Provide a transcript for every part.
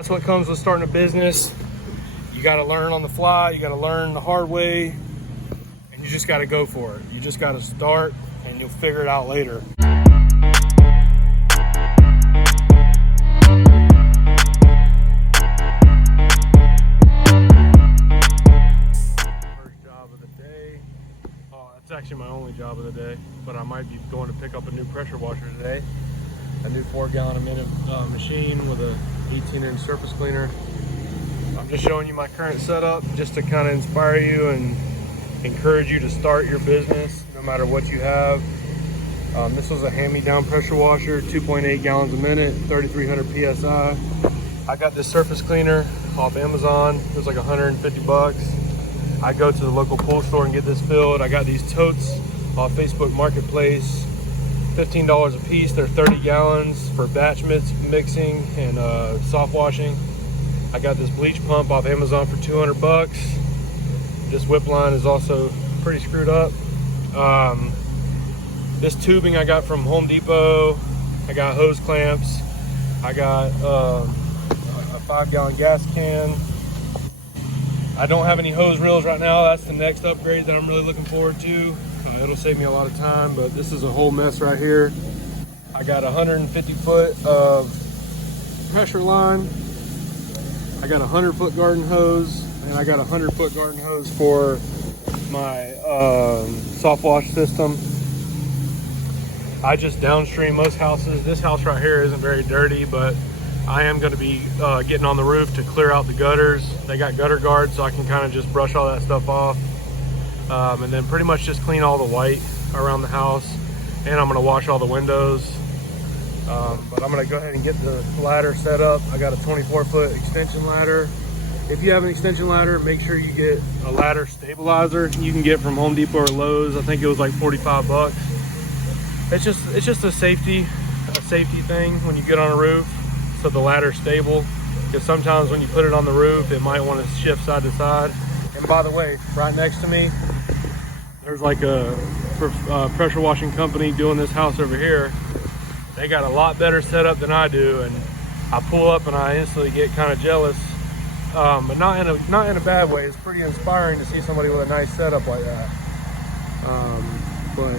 That's what comes with starting a business. You got to learn on the fly, you got to learn the hard way, and you just got to go for it. You just got to start and you'll figure it out later. First job of the day. Oh, that's actually my only job of the day, but I might be going to pick up a new pressure washer today. A new 4-gallon a minute machine with a 18-inch surface cleaner. I'm just showing you my current setup just to kind of inspire you and encourage you to start your business no matter what you have. This was a hand-me-down pressure washer, 2.8 gallons a minute, 3,300 PSI. I got this surface cleaner off Amazon. It was like 150 bucks. I go to the local pool store and get this filled. I got these totes off Facebook Marketplace, $15 a piece. They're 30 gallons for batch mixing and soft washing. I got this bleach pump off Amazon for 200 bucks. This whip line is also pretty screwed up. This tubing I got from Home Depot. I got hose clamps. I got a 5-gallon gas can. I don't have any hose reels right now. That's the next upgrade that I'm really looking forward to. It'll save me a lot of time, but this is a whole mess right here. I got 150 foot of pressure line. I got a 100-foot garden hose, and I got a 100-foot garden hose for my soft wash system. I just downstream most houses. This house right here isn't very dirty, but I am going to be getting on the roof to clear out the gutters. They got gutter guards, so I can kind of just brush all that stuff off. And then pretty much just clean all the white around the house. And I'm gonna wash all the windows. But I'm gonna go ahead and get the ladder set up. I got a 24-foot extension ladder. If you have an extension ladder, make sure you get a ladder stabilizer. You can get from Home Depot or Lowe's. I think it was like 45 bucks. It's just a safety thing when you get on a roof, so the ladder's stable. Because sometimes when you put it on the roof, it might want to shift side to side. And by the way, right next to me, there's like a pressure washing company doing this house over here. They got a lot better setup than I do, and I pull up and I instantly get kind of jealous, but not in a bad way. It's pretty inspiring to see somebody with a nice setup like that. But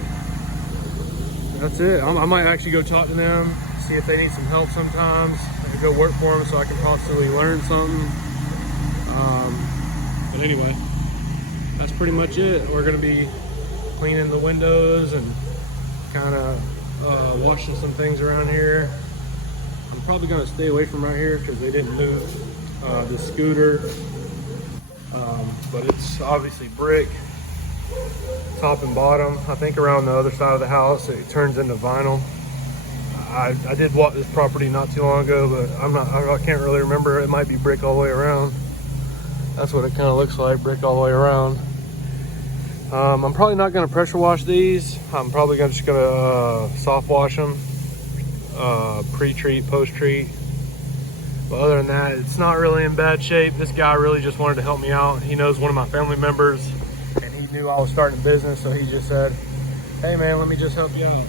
that's it. I might actually go talk to them, see if they need some help sometimes. I can go work for them so I can possibly learn something. But anyway, that's pretty much it. We're gonna be cleaning the windows and kind of washing some things around here. I'm probably gonna stay away from right here because they didn't move the scooter. But it's obviously brick, top and bottom. I think around the other side of the house it turns into vinyl. I did walk this property not too long ago, but I can't really remember. It might be brick all the way around. That's what it kind of looks like, brick all the way around. I'm probably not going to pressure wash these. I'm probably just going to soft wash them, pre-treat, post-treat. But other than that, it's not really in bad shape. This guy really just wanted to help me out. He knows one of my family members, and he knew I was starting a business, so he just said, hey man, let me just help you out.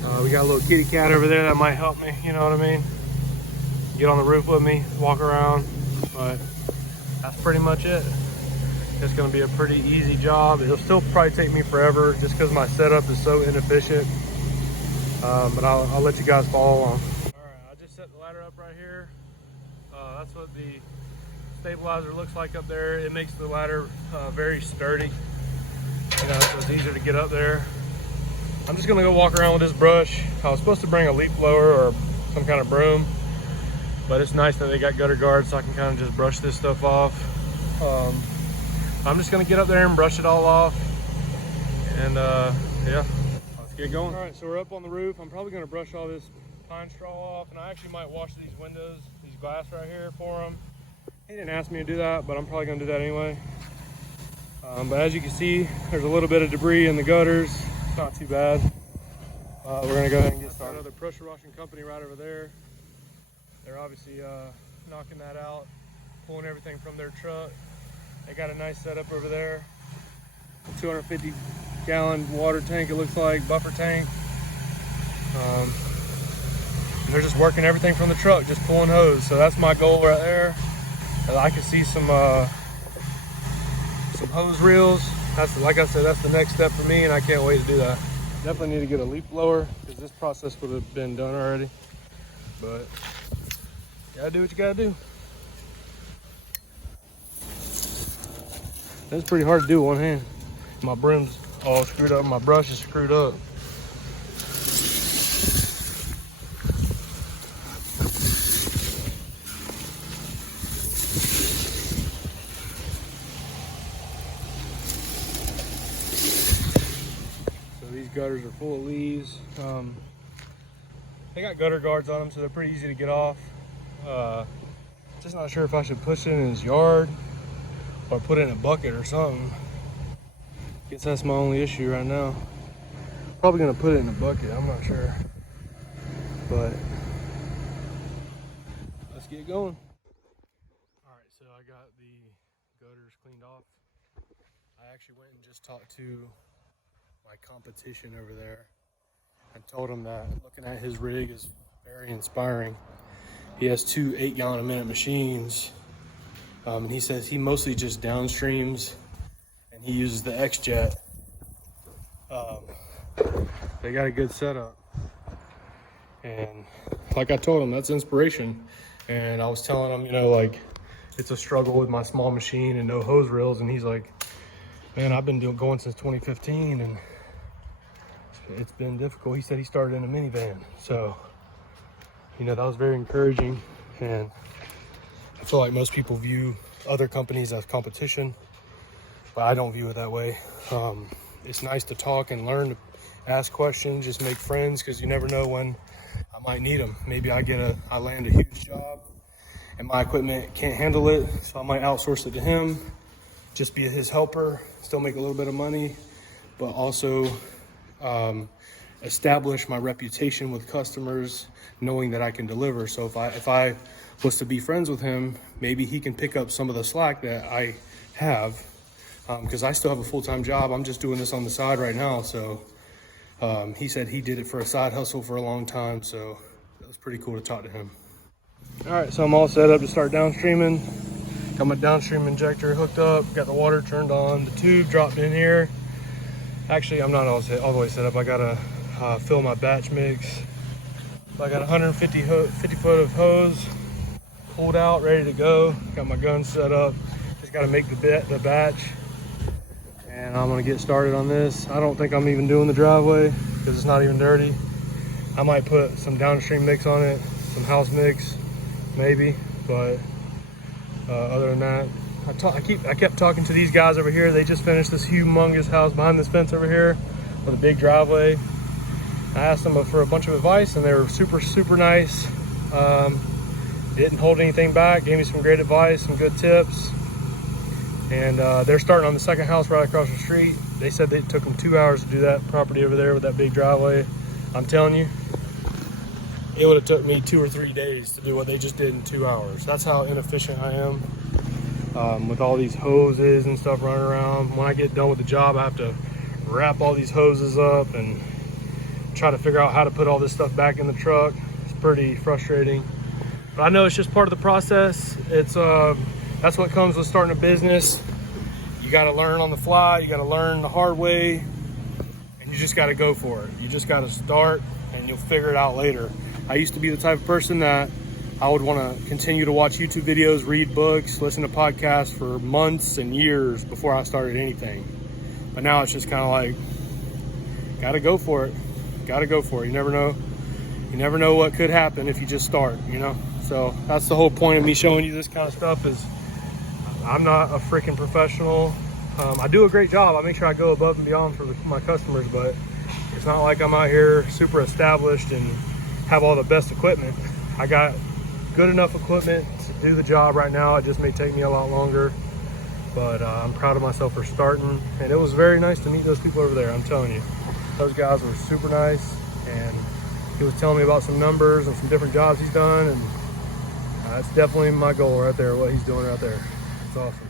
So we got a little kitty cat over there that might help me, you know what I mean? Get on the roof with me, walk around. But that's pretty much it. It's going to be a pretty easy job. It'll still probably take me forever just because my setup is so inefficient. But I'll let you guys follow along. All right, I just set the ladder up right here. That's what the stabilizer looks like up there. It makes the ladder very sturdy. You know, so it's easier to get up there. I'm just going to go walk around with this brush. I was supposed to bring a leaf blower or some kind of broom, but it's nice that they got gutter guards so I can kind of just brush this stuff off. I'm just gonna get up there and brush it all off. And yeah, let's get going. All right, so we're up on the roof. I'm probably gonna brush all this pine straw off, and I actually might wash these windows, these glass right here for him. He didn't ask me to do that, but I'm probably gonna do that anyway. But as you can see, there's a little bit of debris in the gutters. It's not too bad. We're gonna go ahead and get started. Another pressure washing company right over there. They're obviously knocking that out, pulling everything from their truck. They got a nice setup over there. 250-gallon water tank, it looks like, buffer tank. And they're just working everything from the truck, just pulling hose. So that's my goal right there. And I can see some hose reels. That's, like I said, that's the next step for me, and I can't wait to do that. Definitely need to get a leaf blower because this process would have been done already. But you gotta do what you gotta do. That's pretty hard to do with one hand. My brim's all screwed up, my brush is screwed up. So these gutters are full of leaves. They got gutter guards on them, so they're pretty easy to get off. Just not sure if I should push it in his yard or put it in a bucket or something. Guess that's my only issue right now. Probably gonna put it in a bucket, I'm not sure. But let's get going. All right, so I got the gutters cleaned off. I actually went and just talked to my competition over there and told him that looking at his rig is very inspiring. He has two 8-gallon-a-minute machines. And he says he mostly just downstreams and he uses the Xjet. They got a good setup. And like I told him, that's inspiration. And I was telling him, you know, like, it's a struggle with my small machine and no hose reels. And he's like, man, I've been going since 2015 and it's been difficult. He said he started in a minivan. So, you know, that was very encouraging. And I feel like most people view other companies as competition, but I don't view it that way. It's nice to talk and learn to ask questions, just make friends, because you never know when I might need them. Maybe I land a huge job and my equipment can't handle it, so I might outsource it to him, just be his helper, still make a little bit of money, but also establish my reputation with customers, knowing that I can deliver. So if I was to be friends with him, maybe he can pick up some of the slack that I have, because I still have a full-time job. I'm just doing this on the side right now. So he said he did it for a side hustle for a long time, so it was pretty cool to talk to him. All right, so I'm all set up to start downstreaming. Got my downstream injector hooked up, got the water turned on, the tube dropped in here. Actually, I'm not all the way set up. I gotta fill my batch mix. So I got 150 foot of hose pulled out, ready to go. Got my gun set up. Just gotta make the batch. And I'm gonna get started on this. I don't think I'm even doing the driveway because it's not even dirty. I might put some downstream mix on it, some house mix, maybe. But other than that, I kept talking to these guys over here. They just finished this humongous house behind this fence over here with a big driveway. I asked them for a bunch of advice and they were super, super nice. Didn't hold anything back, gave me some great advice, some good tips. And they're starting on the second house right across the street. They said it took them 2 hours to do that property over there with that big driveway. I'm telling you, it would have took me 2 or 3 days to do what they just did in 2 hours. That's how inefficient I am with all these hoses and stuff running around. When I get done with the job, I have to wrap all these hoses up and try to figure out how to put all this stuff back in the truck. It's pretty frustrating, but I know it's just part of the process. It's that's what comes with starting a business. You got to learn on the fly, you got to learn the hard way, and you just got to go for it. You just got to start and you'll figure it out later. I used to be the type of person that I would want to continue to watch YouTube videos, read books, listen to podcasts for months and years before I started anything. But now it's just kind of like, gotta go for it. Gotta go for it. You never know what could happen if you just start, you know? So that's the whole point of me showing you this kind of stuff. Is I'm not a freaking professional. I do a great job. I make sure I go above and beyond for my customers, but it's not like I'm out here super established and have all the best equipment. I got good enough equipment to do the job right now. It just may take me a lot longer, but I'm proud of myself for starting. And it was very nice to meet those people over there. I'm telling you, those guys were super nice, and he was telling me about some numbers and some different jobs he's done, and that's definitely my goal right there, what he's doing right there. It's awesome.